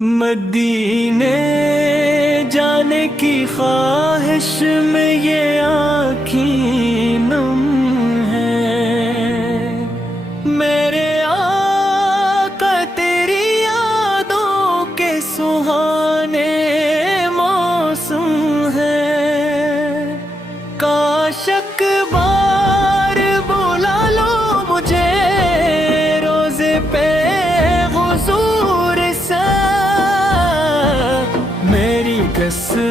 مدینے جانے کی خواہش میں یہ آنکھیں نم ہے میرے آقا، تیری یادوں کے سہانے موسم ہے۔ کاش ایک بار بلا لو مجھے روزے پہ حضور سے، میری کسوٹی